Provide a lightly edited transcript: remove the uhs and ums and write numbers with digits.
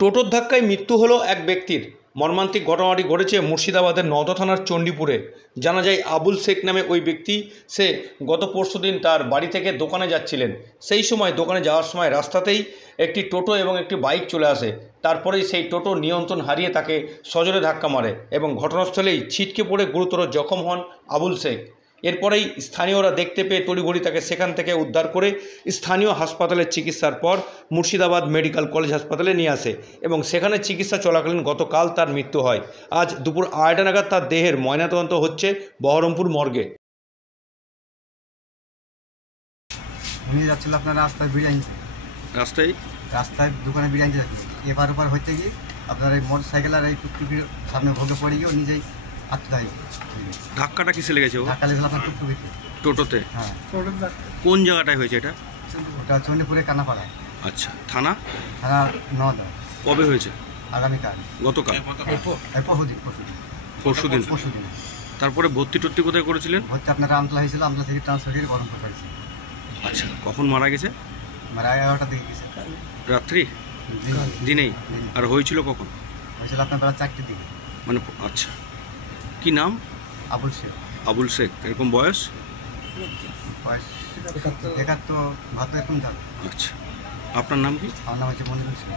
টোটোর ধাক্কায় মৃত্যু হলো এক ব্যক্তির। মর্মান্তিক ঘটনাটি ঘটেছে মুর্শিদাবাদের নওদা থানার চণ্ডীপুরে। জানা যায় আবুল শেখ নামে ওই ব্যক্তি, সে গত পরশুদিন তার বাড়ি থেকে দোকানে যাচ্ছিলেন। সেই সময় দোকানে যাওয়ার সময় রাস্তাতেই একটি টোটো এবং একটি বাইক চলে আসে। তারপরেই সেই টোটো নিয়ন্ত্রণ হারিয়ে তাকে সজোরে ধাক্কা মারে এবং ঘটনাস্থলেই ছিটকে পড়ে গুরুতর জখম হন আবুল শেখ। এরপরেই স্থানীয়রা দেখতে পেয়ে তড়িঘড়ি তাকে সেখান থেকে উদ্ধার করে স্থানীয় হাসপাতালে চিকিৎসার পর মুর্শিদাবাদ মেডিকেল কলেজ হাসপাতালে নিয়ে আসে এবং সেখানে চিকিৎসা চলাকালীন গতকাল তার মৃত্যু হয়। আজ দুপুর 2:30 নাগাদ তার দেহের ময়নাতদন্ত হচ্ছে বহরমপুর মর্গে। উনি যাচ্ছিল আপনার রাস্তায় বিরিয়ানি, রাস্তায় দোকানে বিরিয়ানি যাচ্ছিল। এবার ওপার হইতে গিয়ে আপনার এই মোটর সাইকেল আর এই টুকটুকির সামনে ভোগে পড়ে গিয়ে নিজেই আত্মদায়ী। ধাক্কাটা কিসে লেগেছে? ধাক্কা লেগেছিল আপনার টুকটুকিতে। টোটোতে? হ্যাঁ। কোন জায়গাটায় হয়েছে এটা? ওটা চণ্ডীপুরে কানাপাড়ায়। আচ্ছা, থানা? থানা নওদা। কবে হয়েছে? আগামীকাল। গতকাল? পরশুদিন। তারপরে ভর্তি টর্তি কোথায় করেছিলেন? ভর্তি আপনার আমতলা হয়েছিল, আমতলা থেকে ট্রান্সফার করে বহরমপুর করেছি। আচ্ছা, কখন মারা গেছে? মারা 11টার দিকে গেছে। রাত্রি? দিনেই? আর হয়েছিল কখন? হয়েছিল আপনার বেলা 4টের দিকে। মানে আচ্ছা, কি নাম? আবুল শেখ। আবুল শেখ। এরকম বয়স? বয়স 71 72 এরকম যাবে। আচ্ছা, আপনার নাম কি? আমার নাম হচ্ছে মনিরুল সিং।